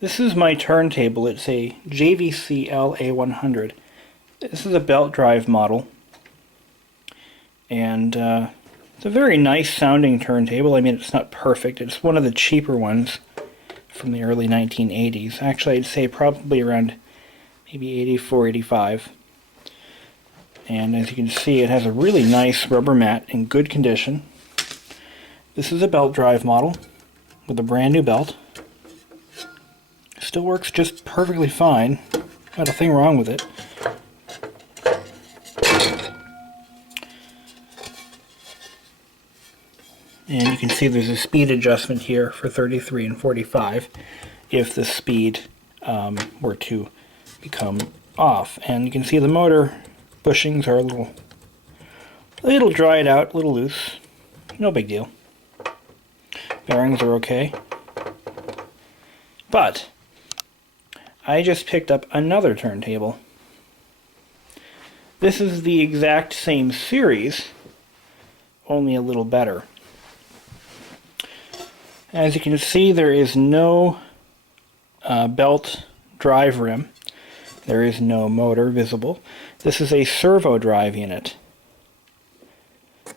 This is my turntable. It's a JVC LA-100. This is a belt drive model, and it's a very nice sounding turntable. I mean, it's not perfect. It's one of the cheaper ones from the early 1980s. Actually, I'd say probably around maybe 84, 85. And as you can see, it has a really nice rubber mat in good condition. This is a belt drive model with a brand new belt. Still works just perfectly fine. Not a thing wrong with it. And you can see there's a speed adjustment here for 33 and 45 if the speed were to become off. And you can see the motor bushings are a little dried out, a little loose. No big deal. Bearings are okay. But I just picked up another turntable. This is the exact same series, only a little better. As you can see, there is no belt drive rim. There is no motor visible. This is a servo drive unit.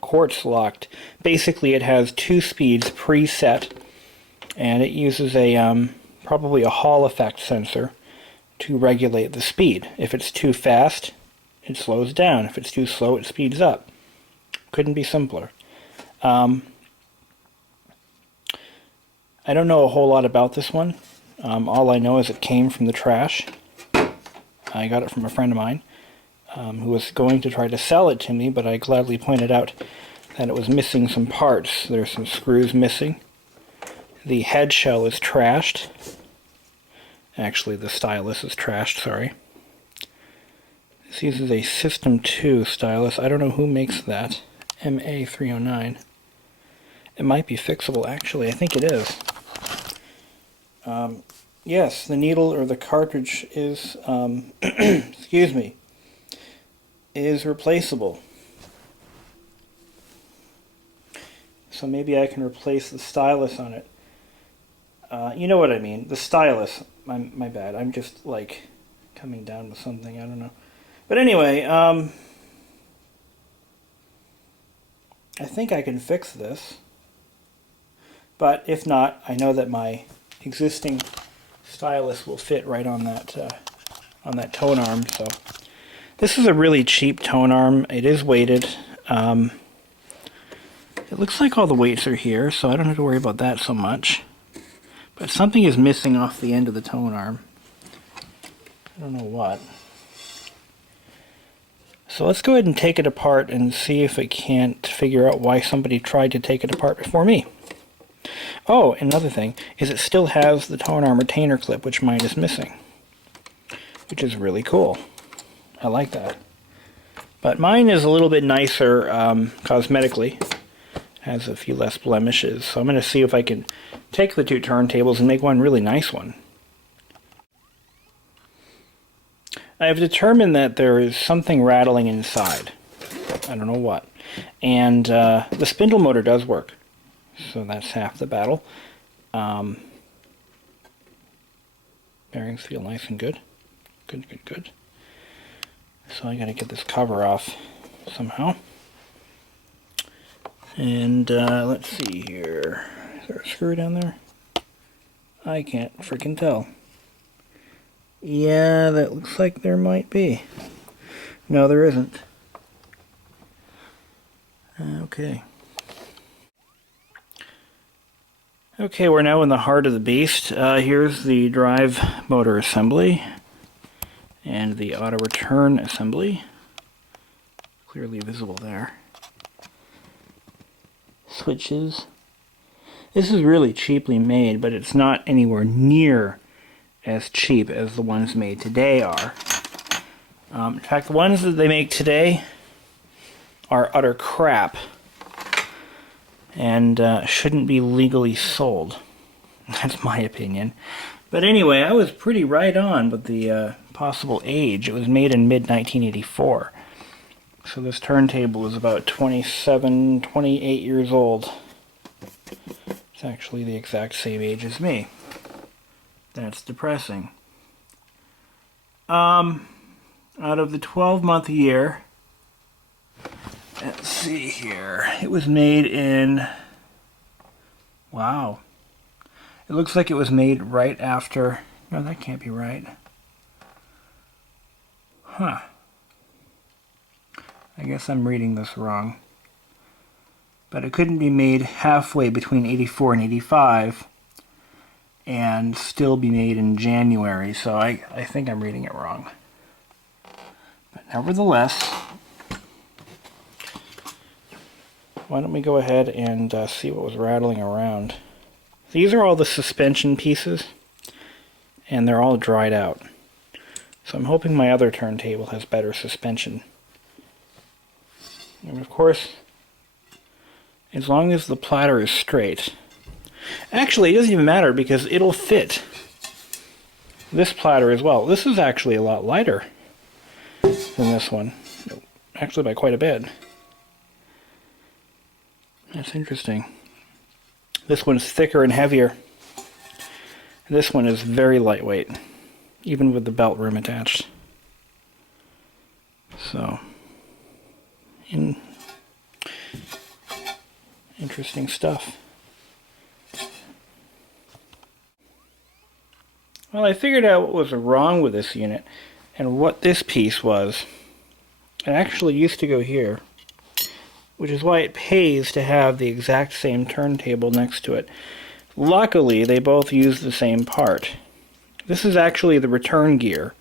Quartz locked. Basically, it has 2 speeds preset, and it uses a probably a Hall effect sensor to regulate the speed. If it's too fast, it slows down. If it's too slow, it speeds up. Couldn't be simpler. I don't know a whole lot about this one. All I know is it came from the trash. I got it from a friend of mine who was going to try to sell it to me, but I gladly pointed out that it was missing some parts. There's some screws missing. The head shell is trashed. Actually, the stylus is trashed, sorry. This uses a System 2 stylus. I don't know who makes that. MA309. It might be fixable, actually. I think it is. Yes, the needle or the cartridge is, excuse me, is replaceable. So maybe I can replace the stylus on it. You know what I mean, the stylus. My bad, I'm just like coming down with something, I don't know. But anyway, I think I can fix this. But if not, I know that my existing stylus will fit right on that tone arm. So this is a really cheap tone arm. It is weighted. It looks like all the weights are here, so I don't have to worry about that so much. But something is missing off the end of the tone arm. I don't know what. So let's go ahead and take it apart and see if I can't figure out why somebody tried to take it apart before me. Oh, another thing is it still has the tone arm retainer clip, which mine is missing, which is really cool. I like that. But mine is a little bit nicer cosmetically. Has a few less blemishes. So I'm going to see if I can take the 2 turntables and make one really nice one. I have determined that there is something rattling inside. I don't know what. And the spindle motor does work. So that's half the battle. Bearings feel nice and good. Good. So I gotta get this cover off somehow. And let's see here. Is there a screw down there? I can't freaking tell. Yeah, that looks like there might be. No, there isn't. Okay. Okay, we're now in the heart of the beast. Here's the drive motor assembly and the auto return assembly. Clearly visible there. Switches. This is really cheaply made, but it's not anywhere near as cheap as the ones made today are. In fact, the ones that they make today are utter crap and shouldn't be legally sold. That's my opinion. But anyway, I was pretty right on with the possible age. It was made in mid-1984. So this turntable is about 27, 28 years old. It's actually the exact same age as me. That's depressing. Out of the 12-month year, let's see here. It was made in... Wow. It looks like it was made right after... No, that can't be right. Huh. I guess I'm reading this wrong. But it couldn't be made halfway between 84 and 85 and still be made in January, so I think I'm reading it wrong. But nevertheless, why don't we go ahead and see what was rattling around. These are all the suspension pieces, and they're all dried out. So I'm hoping my other turntable has better suspension. And of course, as long as the platter is straight. Actually, it doesn't even matter because it'll fit this platter as well. This is actually a lot lighter than this one. Actually, by quite a bit. That's interesting. This one's thicker and heavier. This one is very lightweight, even with the belt room attached. So, interesting stuff. Well, I figured out what was wrong with this unit and what this piece was. It actually used to go here, which is why it pays to have the exact same turntable next to it. Luckily, they both use the same part. This is actually the return gear,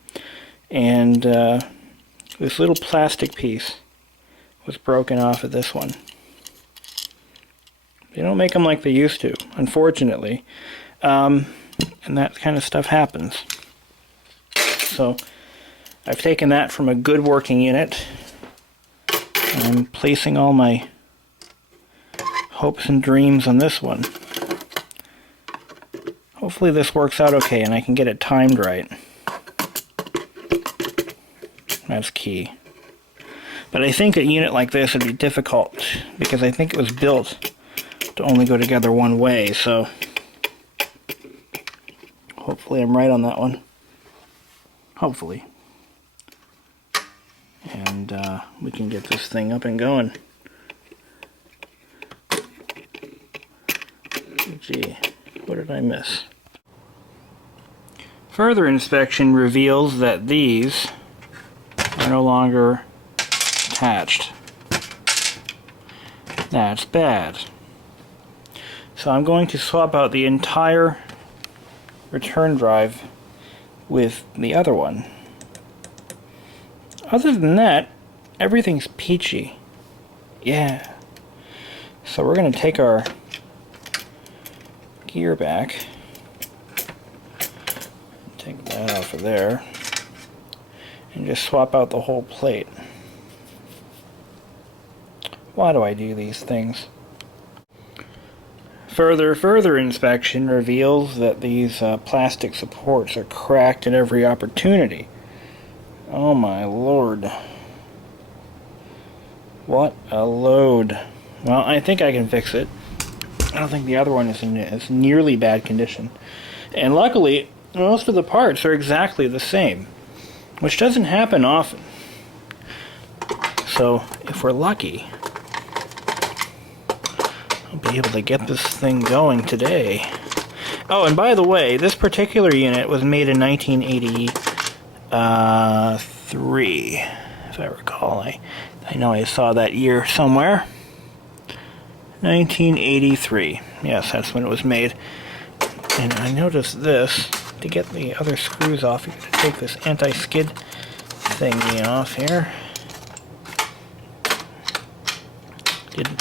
and this little plastic piece was broken off of this one. They don't make them like they used to, unfortunately, and that kind of stuff happens. So I've taken that from a good working unit. I'm placing all my hopes and dreams on this one. Hopefully this works out okay and I can get it timed right. That's key. But I think a unit like this would be difficult because I think it was built to only go together one way, so hopefully I'm right on that one. Hopefully. And we can get this thing up and going. Gee, what did I miss? Further inspection reveals that these are no longer attached. That's bad. So I'm going to swap out the entire return drive with the other one. Other than that, everything's peachy. Yeah. So we're going to take our gear back. Take that off of there. And just swap out the whole plate. Why do I do these things? Further inspection reveals that these plastic supports are cracked at every opportunity. Oh my lord. What a load. Well, I think I can fix it. I don't think the other one is in as nearly bad condition. And luckily, most of the parts are exactly the same, which doesn't happen often. So, if we're lucky, I'll be able to get this thing going today. Oh, and by the way, this particular unit was made in 1983, if I recall. I know I saw that year somewhere. 1983. Yes, that's when it was made. And I noticed this. To get the other screws off, you have to take this anti-skid thingy off here.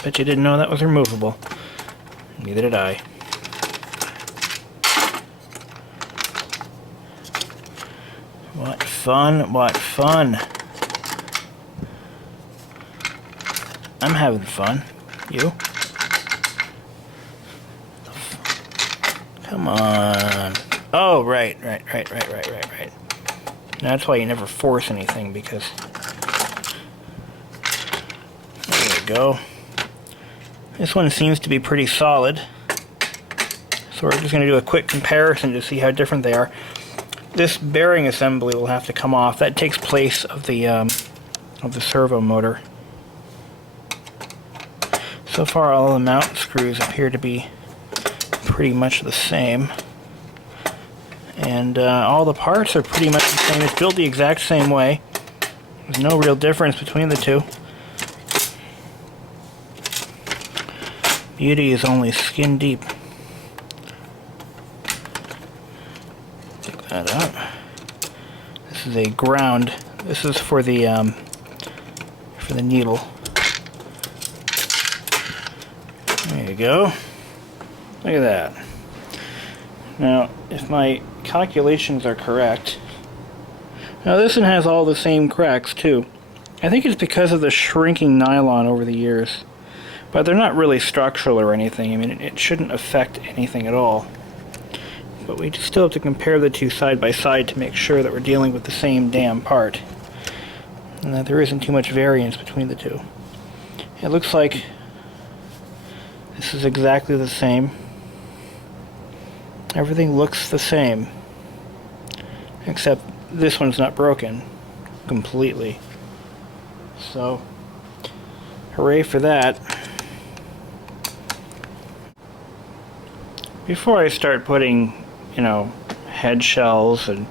Bet you didn't know that was removable. Neither did I. What fun, what fun. I'm having fun. You? Come on. Oh, right. That's why you never force anything, because... There we go. This one seems to be pretty solid. So So we're just going to do a quick comparison to see how different they are. This bearing assembly will have to come off. That takes place of the servo motor. So far all the mount screws appear to be pretty much the same. And all the parts are pretty much the same. It's built the exact same way. There's no real difference between the two. Beauty is only skin deep. Take that out. This is a ground. This is for the needle. There you go. Look at that. Now, if my calculations are correct, now this one has all the same cracks too. I think it's because of the shrinking nylon over the years. But they're not really structural or anything. I mean, it shouldn't affect anything at all. But we still have to compare the two side by side to make sure that we're dealing with the same damn part. And that there isn't too much variance between the two. It looks like this is exactly the same. Everything looks the same. Except this one's not broken completely. So, hooray for that. Before I start putting, you know, head shells and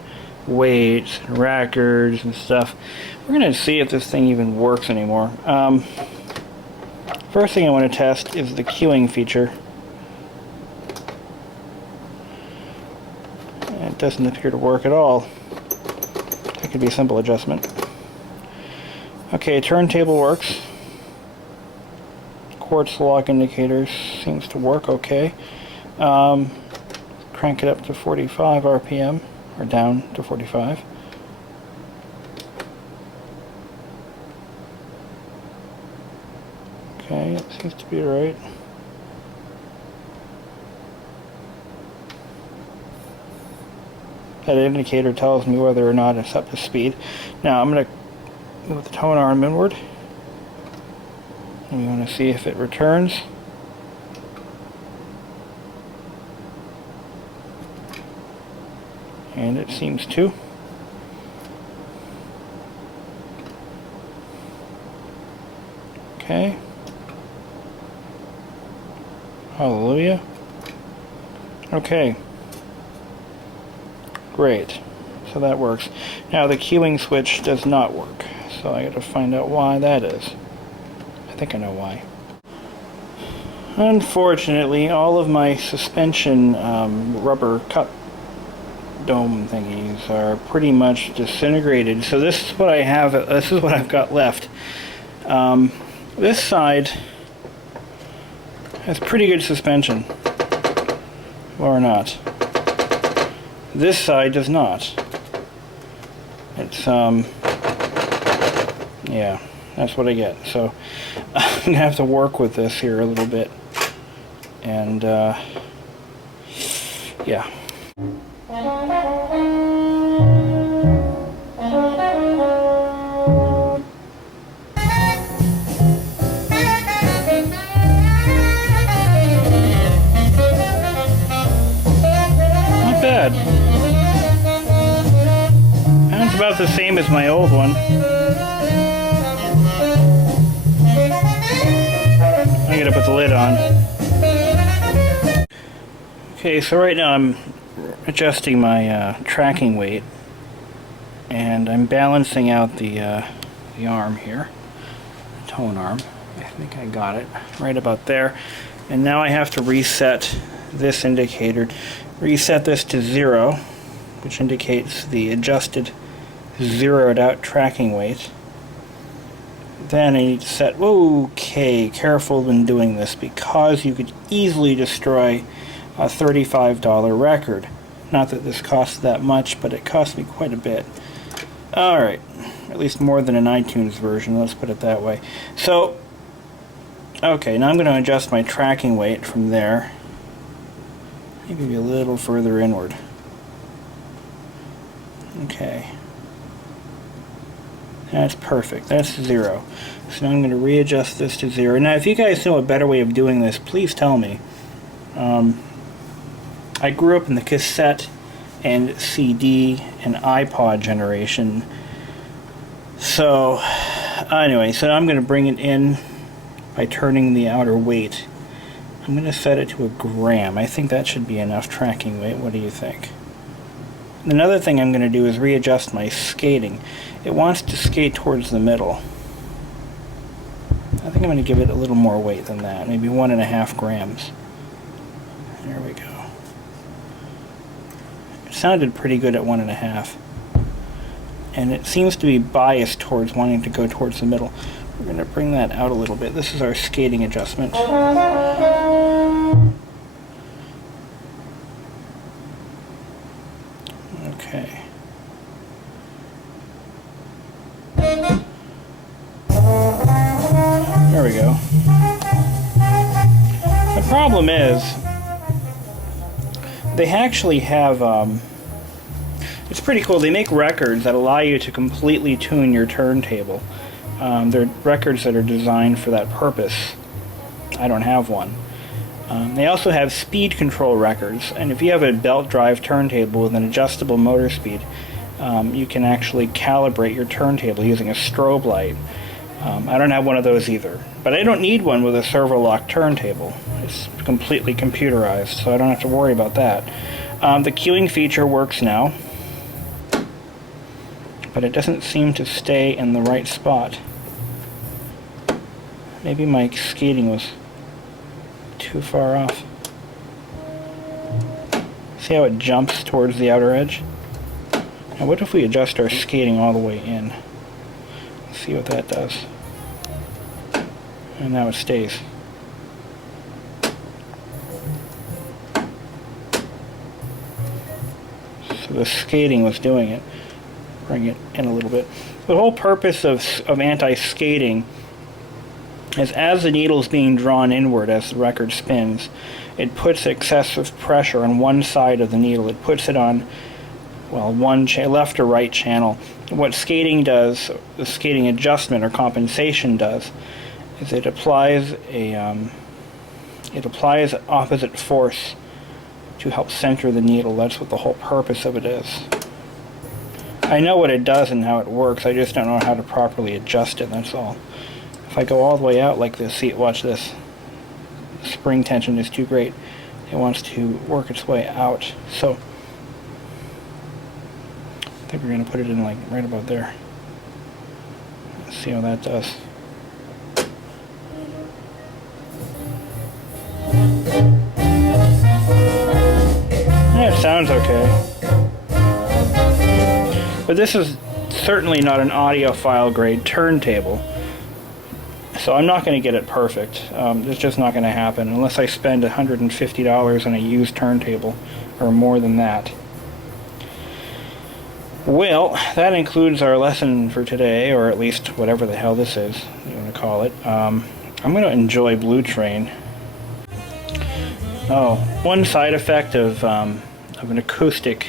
weights and rackers and stuff, we're going to see if this thing even works anymore. First thing I want to test is the queuing feature. It doesn't appear to work at all. That could be a simple adjustment. Okay, turntable works. Quartz lock indicators seems to work okay. Crank it up to 45 RPM, or down to 45. Okay, it seems to be right. That indicator tells me whether or not it's up to speed. Now I'm going to move the tone arm inward. And we want to see if it returns. And it seems to. Okay. Hallelujah. Okay. Great. So that works. Now the queuing switch does not work. So I gotta find out why that is. I think I know why. Unfortunately, all of my suspension rubber cup dome thingies are pretty much disintegrated. So this is what I have. This is what I've got left. This side has pretty good suspension, or not. This side does not. It's yeah, that's what I get. So I'm gonna have to work with this here a little bit, and yeah. Sounds about the same as my old one. I gotta put the lid on. Okay, so right now I'm adjusting my tracking weight, and I'm balancing out the arm here, the tone arm. I think I got it right about there. And now I have to reset this indicator. Reset this to 0, which indicates the adjusted zeroed out tracking weight. Then I need to set, okay, careful when doing this, because you could easily destroy a $35 record. Not that this costs that much, but it cost me quite a bit. Alright, at least more than an iTunes version, let's put it that way. So, okay, now I'm going to adjust my tracking weight from there. Maybe a little further inward. Okay. That's perfect. That's 0. So now I'm going to readjust this to 0. Now, if you guys know a better way of doing this, please tell me. I grew up in the cassette and CD and iPod generation. So anyway, so I'm going to bring it in by turning the outer weight. I'm going to set it to 1 gram. I think that should be enough tracking weight. What do you think? Another thing I'm going to do is readjust my skating. It wants to skate towards the middle. I think I'm going to give it a little more weight than that, maybe 1.5 grams. There we go. It sounded pretty good at 1.5. And it seems to be biased towards wanting to go towards the middle. We're going to bring that out a little bit. This is our skating adjustment. Okay. There we go. The problem is, they actually have, it's pretty cool. They make records that allow you to completely tune your turntable. They're records that are designed for that purpose. I don't have one. They also have speed control records, and if you have a belt drive turntable with an adjustable motor speed, you can actually calibrate your turntable using a strobe light. I don't have one of those either, but I don't need one with a servo-locked turntable. It's completely computerized, so I don't have to worry about that. The queuing feature works now, but it doesn't seem to stay in the right spot. Maybe my skating was too far off. See how it jumps towards the outer edge? Now what if we adjust our skating all the way in? Let's see what that does. And now it stays. So the skating was doing it. Bring it in a little bit. The whole purpose of anti-skating is as the needle is being drawn inward as the record spins, it puts excessive pressure on one side of the needle. It puts it on, well, one left or right channel. What skating does, the skating adjustment or compensation does, is it applies opposite force to help center the needle. That's what the whole purpose of it is. I know what it does and how it works, I just don't know how to properly adjust it, that's all. If I go all the way out like this, see, watch this. The spring tension is too great. It wants to work its way out. So, I think we're going to put it in like right about there. Let's see how that does. Yeah, it sounds okay. But this is certainly not an audiophile grade turntable. So I'm not going to get it perfect. It's just not going to happen unless I spend $150 on a used turntable or more than that. Well, that includes our lesson for today, or at least whatever the hell this is you want to call it. I'm going to enjoy Blue Train. Oh, one side effect of an acoustic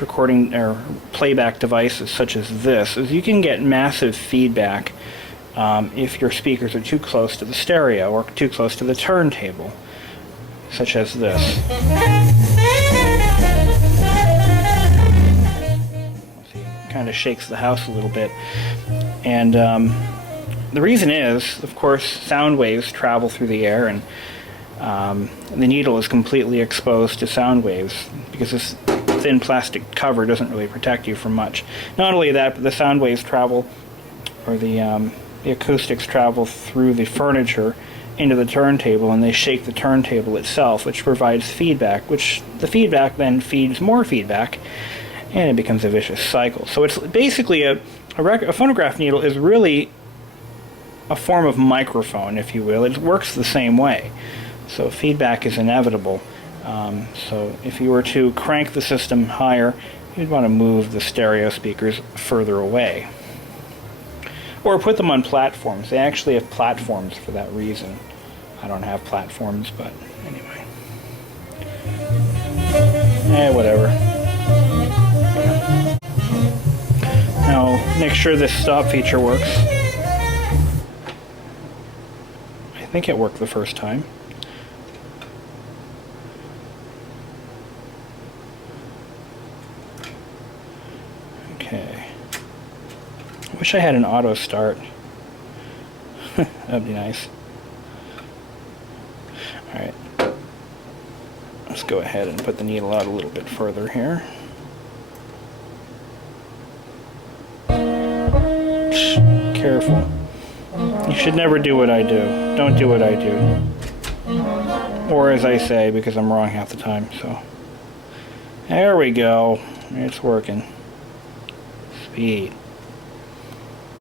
recording or playback devices such as this is you can get massive feedback if your speakers are too close to the stereo or too close to the turntable, such as this. Kind of shakes the house a little bit. And the reason is, of course, sound waves travel through the air, and the needle is completely exposed to sound waves because this thin plastic cover doesn't really protect you from much. Not only that, but the sound waves travel, or the acoustics travel through the furniture into the turntable, and they shake the turntable itself, which provides feedback, which the feedback then feeds more feedback, and it becomes a vicious cycle. So it's basically a phonograph needle is really a form of microphone, if you will. It works the same way. So feedback is inevitable. So if you were to crank the system higher, you'd want to move the stereo speakers further away. Or put them on platforms. They actually have platforms for that reason. I don't have platforms, but anyway. Whatever. Now, make sure this stop feature works. I think it worked the first time. Wish I had an auto start. That'd be nice. Alright. Let's go ahead and put the needle out a little bit further here. Careful. You should never do what I do. Don't do what I do. Or as I say, because I'm wrong half the time, so. There we go. It's working. Speed.